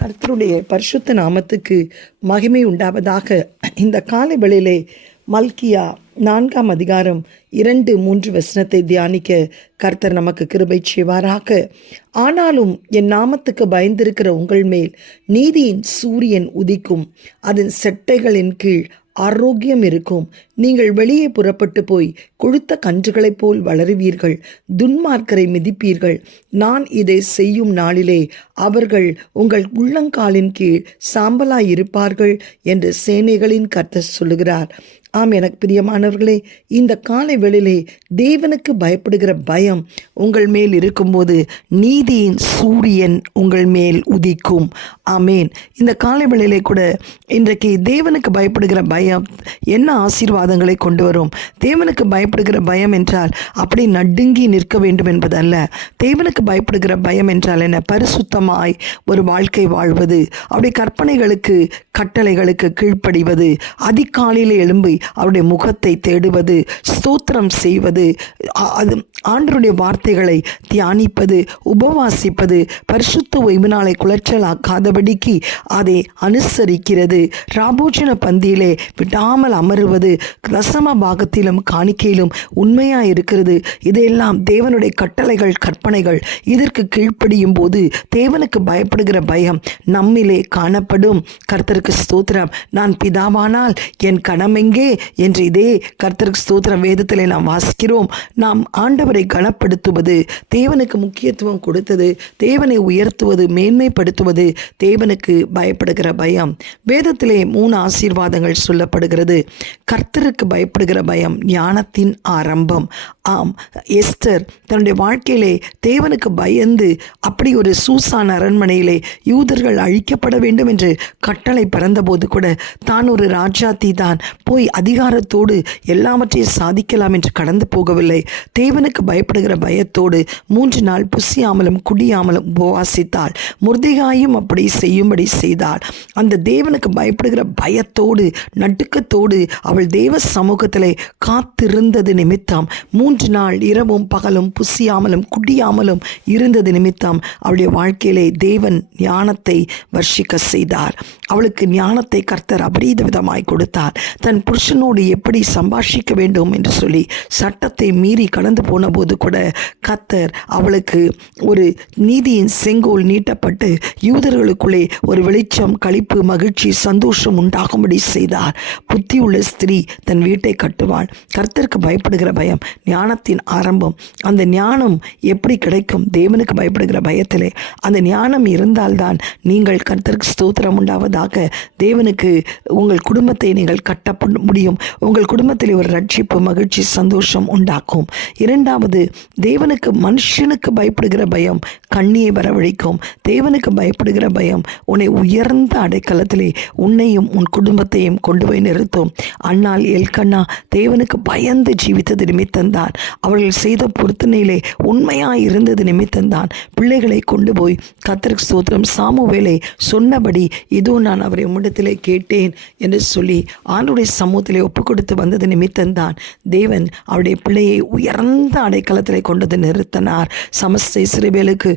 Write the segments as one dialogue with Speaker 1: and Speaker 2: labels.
Speaker 1: கர்த்தருடைய பரிசுத்த நாமத்துக்கு மகிமை உண்டாவதாக இந்த காலை வேளையிலே மல்கியா நான்காம் அதிகாரம் இரண்டு மூன்று வசனத்தை தியானிக்க கர்த்தர் நமக்கு கிருபை செய்வாராக. ஆனாலும் என் நாமத்துக்கு பயந்திருக்கிற உங்கள் மேல் நீதியின் சூரியன் உதிக்கும். அதன் செட்டைகளின் கீழ் ஆரோக்கியம் இருக்கும். நீங்கள் வெளியே புறப்பட்டு போய் கொழுத்த கன்றுகளைப் போல் வளருவீர்கள். துன்மார்க்கரை மிதிப்பீர்கள். நான் இதை செய்யும் நாளிலே அவர்கள் உங்கள் உள்ளங்காலின் கீழ் சாம்பலாயிருப்பார்கள் என்று சேனைகளின் கர்த்தர் சொல்லுகிறார். ஆம் எனக்கு பிரியமானவர்களே இந்த காலை வேளையிலே தேவனுக்கு பயப்படுகிற பயம் உங்கள் மேல் இருக்கும்போது நீதியின் சூரியன் உங்கள் மேல் உதிக்கும். ஆமேன். இந்த காலை வேளையிலே கூட இன்றைக்கு தேவனுக்கு பயப்படுகிற பயம் என்ன ஆசீர்வாதங்களை கொண்டு வரும்? தேவனுக்கு பயப்படுகிற பயம் என்றால் அப்படி நடுங்கி நிற்க வேண்டும் என்பதல்ல. தேவனுக்கு பயப்படுகிற பயம் என்றால் என்ன? பரிசுத்தமாய் ஒரு வாழ்க்கை வாழ்வது அவருடைய கற்பனைகளுக்கு கட்டளைகளுக்கு கீழ்ப்படிவது அதிகாலையில் எழும்பி அவருடைய முகத்தை தேடுவது ஸ்தோத்திரம் செய்வது அது ஆண்டருடைய வார்த்தைகளை தியானிப்பது உபவாசிப்பது பரிசுத்த ஓய்வு நாளை குலைச்சலாக்காதபடிக்கு அதை அனுசரிக்கிறது. ராபோஜன பந்தியிலே விடாமல் அமருவது தசம பாகத்திலும் காணிக்கையிலும் உண்மையாக இருக்கிறது. இதையெல்லாம் தேவனுடைய கட்டளைகள் கற்பனைகள் இதற்கு கீழ்ப்படியும் போது தேவனுக்கு பயப்படுகிற பயம் நம்மிலே காணப்படும். கர்த்தருக்கு ஸ்தோத்திரம். நான் பிதாவானால் என் கணமெங்கே என்று இதே கர்த்தருக்கு ஸ்தோத்திரம் வேதத்திலே நாம் வாசிக்கிறோம். நாம் ஆண்டவர் கனப்படுத்துவது தேவனுக்கு முக்கியத்துவம் கொடுத்தது தேவனை உயர்த்துவது மேன்மைப்படுத்துவது தேவனுக்கு பயப்படுகிற பயம். வேதத்திலே மூணு ஆசீர்வாதங்கள் சொல்லப்படுகிறது. கர்த்தருக்கு பயப்படுகிற பயம் ஞானத்தின் ஆரம்பம். ஆம் எஸ்தர் தன்னுடைய வாழ்க்கையிலே தேவனுக்கு பயந்து அப்படி ஒரு சூசான் அரண்மனையிலே யூதர்கள் அழிக்கப்பட வேண்டும் என்று கட்டளை பிறந்தபோது கூட தான் ஒரு ராஜாத்தி தான் போய் அதிகாரத்தோடு எல்லாவற்றையும் சாதிக்கலாம் என்று கடந்து போகவில்லை. தேவனுக்கு பயப்படுகிற பயத்தோடு மூன்று நாள் புசியாமலும் குடியாமலும் உபவாசித்தாள். முர்திகாயும் அப்படி செய்யும்படி செய்தாள். அந்த தேவனுக்கு பயப்படுகிற பயத்தோடு நடுக்கத்தோடு அவள் தேவ சமூகத்தில் காத்திருந்தது நிமித்தம் மூன்று நாள் இரவும் பகலும் புசியாமலும் குடியாமலும் இருந்தது நிமித்தம் அவளுடைய வாழ்க்கையிலே தேவன் ஞானத்தை வர்ஷிக்க செய்தார். அவளுக்கு ஞானத்தை கர்த்தர் அபரீத விதமாய் கொடுத்தார். தன் புருஷனோடு எப்படி சம்பாஷிக்க வேண்டும் என்று சொல்லி சட்டத்தை மீறி கடந்து போன போது கூட கர்த்தர் அவளுக்கு ஒரு நீதியின் செங்கோல் நீட்டப்பட்டு யூதர்களுக்குள்ளே ஒரு வெளிச்சம் களிப்பு மகிழ்ச்சி சந்தோஷம் உண்டாகும்படி செய்தார். புத்தியுள்ள ஸ்திரீ தன் வீட்டை கட்டுவாள். கர்த்தருக்கு பயப்படுகிற பயம் ஞானத்தின் ஆரம்பம். அந்த ஞானம் எப்படி கிடைக்கும்? தேவனுக்கு பயப்படுகிற பயத்திலே. அந்த ஞானம் இருந்தால்தான் நீங்கள் கர்த்தருக்கு ஸ்தோத்திரம் உண்டாவதாக தேவனுக்கு உங்கள் குடும்பத்தை நீங்கள் கட்ட முடியும். உங்கள் குடும்பத்தில் ஒரு ரட்சிப்பு மகிழ்ச்சி சந்தோஷம் உண்டாக்கும். இரண்டாம் இரண்டாவது தேவனுக்கு மனுஷனுக்கு பயப்படுகிற பயம் கண்ணியை வரவழைக்கும். தேவனுக்கு பயப்படுகிற பயம் உன்னை உயர்ந்த அடைக்கலத்திலே உன்னையும் உன் குடும்பத்தையும் கொண்டு போய் நிறுத்தும். அண்ணால் எல்கண்ணா தேவனுக்கு பயந்து ஜீவித்தது நிமித்தம்தான். அவர்கள் செய்த பொருத்தனையிலே உண்மையாய் இருந்தது நிமித்தம்தான். பிள்ளைகளை கொண்டு போய் கத்தருக்கு ஸ்தோத்திரம். சாமுவேலை சொன்னபடி இதோ நான் அவரை உம்மிடத்திலே கேட்டேன் என்று சொல்லி ஆண்டுடைய சமூகத்திலே ஒப்பு கொடுத்து வந்தது நிமித்தம்தான். தேவன் அவருடைய பிள்ளையை உயர்ந்த அடைக்கலத்திலே கொண்டது நிறுத்தினார். சமஸ்தை சிறுவேலுக்கு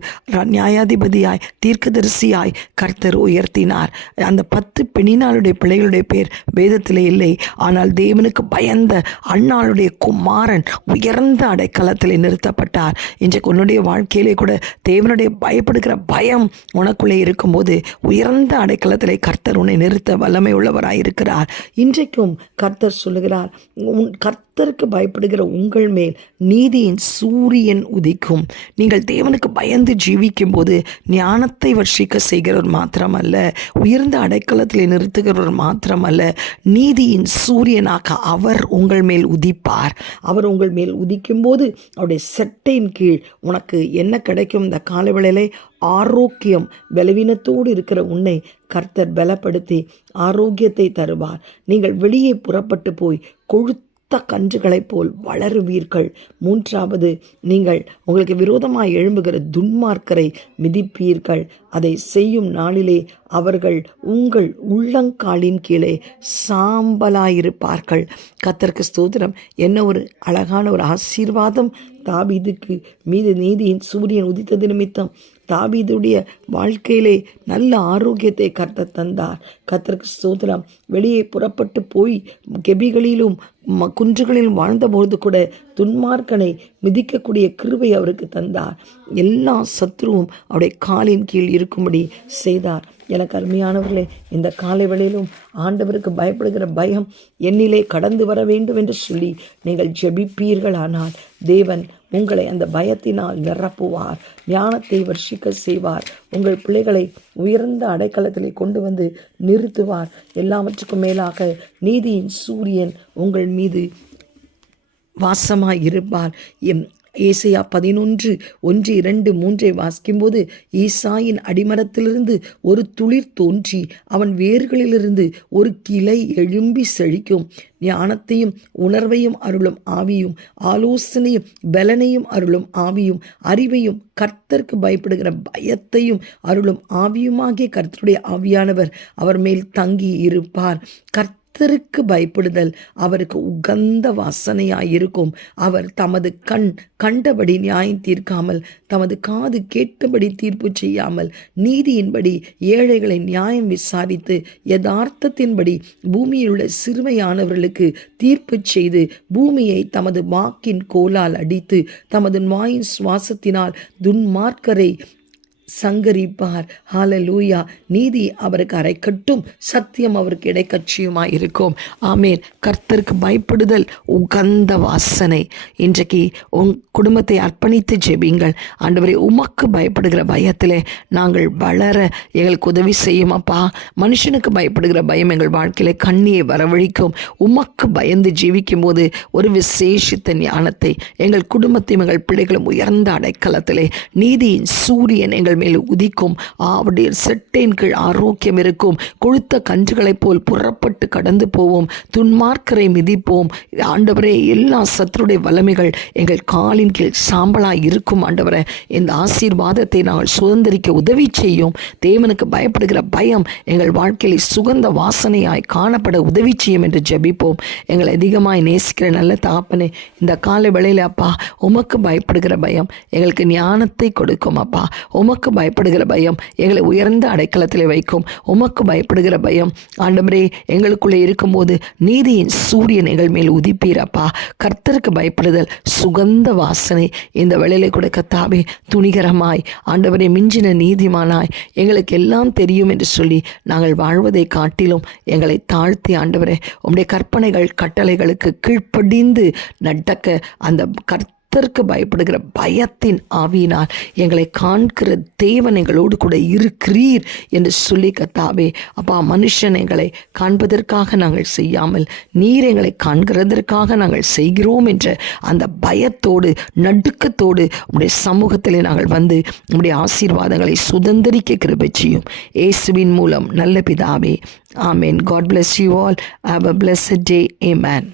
Speaker 1: நியாயாதிபதியாய் தீர்க்கதரிசியாய் கர்த்தர் உயர்த்தினார். அந்த பத்து பெண்ணினாளுடைய பிள்ளைகளுடைய பேர் வேதத்திலே இல்லை. ஆனால் தேவனுக்கு பயந்த அண்ணாளுடைய குமாரன் உயர்ந்த அடைக்கலத்திலே நிறுத்தப்பட்டார். இன்றைக்கு உன்னுடைய வாழ்க்கையிலே கூட தேவனுடைய பயப்படுகிற பயம் உனக்குள்ளே இருக்கும்போது உயர்ந்த அடைக்கலத்திலே கர்த்தர் உன்னை நிறுத்த வல்லமை உள்ளவராய் இருக்கிறார் இன்றைக்கும் கர்த்தர் சொல்லுகிறார் உன் கர்த்த கர்த்தருக்கு பயப்படுகிற உங்கள் மேல் நீதியின் சூரியன் உதிக்கும். நீங்கள் தேவனுக்கு பயந்து ஜீவிக்கும் போது ஞானத்தை வர்ஷிக்க செய்கிறவர் மாத்திரம் அல்ல உயர்ந்த அடைக்கலத்தில் நிறுத்துகிறவர் மாத்திரம் அல்ல நீதியின் சூரியனாக அவர் உங்கள் மேல் உதிப்பார். அவர் உங்கள் மேல் உதிக்கும் போது அவருடைய செட்டையின் கீழ் உனக்கு என்ன கிடைக்கும்? இந்த காலவேளையிலே ஆரோக்கியம் பலவீனத்தோடு இருக்கிற உன்னை கர்த்தர் பலப்படுத்தி ஆரோக்கியத்தை தருவார். நீங்கள் வெளியே புறப்பட்டு போய் கொழுத்த கன்றுகளைப் போல் வளருவீர்கள். மூன்றாவது நீங்கள் உங்களுக்கு விரோதமாக எழும்புகிற துன்மார்க்கரை மிதிப்பீர்கள். அதை செய்யும் நாளிலே அவர்கள் உங்கள் உள்ளங்காலின் கீழே சாம்பலாயிருப்பார்கள். கத்தருக்கு ஸ்தோத்திரம். என்ன ஒரு அழகான ஒரு ஆசீர்வாதம் தாபீதுக்கு மீது நீதியின் சூரியன் உதித்தது நிமித்தம் தாவீதுடைய வாழ்க்கையிலே நல்ல ஆரோக்கியத்தை கத்த தந்தார். கத்தருக்கு சோதனம் வெளியே புறப்பட்டு போய் கெபிகளிலும் ம குன்றுகளிலும் வாழ்ந்தபோது கூட துன்மார்க்கனை மிதிக்கக்கூடிய கிருவை அவருக்கு தந்தார். எல்லா சத்ருவும் அவருடைய காலின் கீழ் இருக்கும்படி செய்தார். எனக்கு அருமையானவர்களே இந்த காலை வேளையிலும் ஆண்டவருக்கு பயப்படுகிற பயம் என்னிலே கடந்து வர வேண்டும் என்று சொல்லி நீங்கள் ஜெபிப்பீர்களானால் தேவன் உங்களை அந்த பயத்தினால் நிரப்புவார். ஞானத்தை வர்ஷிக்க செய்வார். உங்கள் பிள்ளைகளை உயர்ந்த அடைக்கலத்திலே கொண்டு வந்து நிறுத்துவார். எல்லாவற்றுக்கும் மேலாக நீதியின் சூரியன் உங்கள் மீது வாசமாய் இருப்பார் எம் ஏசையா பதினொன்று ஒன்று இரண்டு மூன்றை வாசிக்கும்போது ஈசாயின் அடிமரத்திலிருந்து ஒரு துளிர் தோன்றி அவன் வேர்களிலிருந்து ஒரு கிளை எழும்பி செழிக்கும். ஞானத்தையும் உணர்வையும் அருளும் ஆவியும் ஆலோசனையும் பலனையும் அருளும் ஆவியும் அறிவையும் கர்த்தருக்கு பயப்படுகிற பயத்தையும் அருளும் ஆவியுமாகிய கர்த்தருடைய ஆவியானவர் அவர் மேல் தங்கி இருப்பார் கர்த்த கர்த்தருக்கு பயப்படுதல். அவருக்கு உகந்த வாசனையாயிருக்கும். அவர் தமது கண் கண்டபடி நியாயம் தீர்க்காமல் தமது காது கேட்டபடி தீர்ப்பு செய்யாமல் நீதியின்படி ஏழைகளை நியாயம் விசாரித்து யதார்த்தத்தின்படி பூமியில் உள்ள சிறுமையானவர்களுக்கு தீர்ப்பு செய்து பூமியை தமது வாக்கின் கோலால் அடித்து தமது வாயின் சுவாசத்தினால் துன்மார்க்கரை சங்கரிப்பார். ஹாலலூயா நீதி அவருக்கு அரைக்கட்டும். சத்தியம் அவருக்கு இடைக்கட்சியுமாய் இருக்கும் ஆமேன். கர்த்தருக்கு பயப்படுதல் உகந்த வாசனை. இன்றைக்கு உங் குடும்பத்தை அர்ப்பணித்து ஜெபிங்கள் ஆண்டவரை உமக்கு பயப்படுகிற பயத்திலே நாங்கள் வளர எங்களுக்கு உதவி செய்யுமாப்பா. மனுஷனுக்கு பயப்படுகிற பயம் எங்கள் வாழ்க்கையில கண்ணியை வரவழிக்கும். உமக்கு பயந்து ஜீவிக்கும் போது ஒரு விசேஷித்த ஞானத்தை எங்கள் குடும்பத்தையும் எங்கள் பிள்ளைகளும் உயர்ந்த அடைக்கலத்திலே நீதியின் சூரியன் எங்கள் மேல் உதிக்கும். அவருடைய செட்டின் கீழ் ஆரோக்கியம் இருக்கும். கொழுத்த கன்றுகளைப் போல் புறப்பட்டு கடந்து போவோம். துன்மார்க்கரை மிதிப்போம். ஆண்டவரே எல்லா சத்துருடைய வல்லமைகள் எங்கள் காலின் கீழ் சாம்பலாக இருக்கும் ஆண்டவரே. இந்த ஆசீர்வாதத்தை நாங்கள் சுதந்திரிக்க உதவி செய்யும். தேவனுக்கு பயப்படுகிற பயம் எங்கள் வாழ்க்கையில் சுகந்த வாசனையாய் காணப்பட உதவி செய்யும் என்று ஜெபிப்போம். எங்களை அதிகமாய் நேசிக்கிற நல்ல தாப்பனே இந்த காலை வேளையில் அப்பா உமக்கு பயப்படுகிற பயம் எங்களுக்கு ஞானத்தை கொடுக்கும் அப்பா. உமக்கு பயப்படுகிற பயம் எங்களை உயர்ந்த அடைக்கலத்தில் வைக்கும். உமக்கு பயப்படுகிற பயம். ஆண்டவரே எங்களுக்குள்ளே இருக்கும்போது நீதியின் சூரியன் எங்கள் மேல் உதிப்பீரப்பா கர்த்தருக்கு பயப்படுதல் சுகந்த வாசனை. இந்த வேளையில கூட கத்தாவே துணிகரமாய். ஆண்டவரே மிஞ்சின நீதிமானாய். எங்களுக்கு எல்லாம் தெரியும் என்று சொல்லி நாங்கள் வாழ்வதை காட்டிலும் எங்களை தாழ்த்தி ஆண்டவரே உம்முடைய கற்பனைகள் கட்டளைகளுக்கு கீழ்ப்படிந்து நடக்க அந்த கர்த்த கத்தருக்கு பயப்படுகிற பயத்தின் ஆவியினால் எங்களை காண்கிற தேவன் எங்களோடு கூட இருக்கிறீர் என்று சொல்லி கத்தாவே அப்பா மனுஷன் எங்களை காண்பதற்காக நாங்கள் செய்யாமல் நீர் எங்களை காண்கிறதற்காக நாங்கள் செய்கிறோம் என்ற அந்த பயத்தோடு நடுக்கத்தோடு உடைய சமூகத்தில் நாங்கள் வந்து உடைய ஆசீர்வாதங்களை சுதந்திரிக்க கிருபை செய்யும். இயேசுவின் மூலம் நல்ல பிதாவே ஆமேன். God bless you all have a bless day amen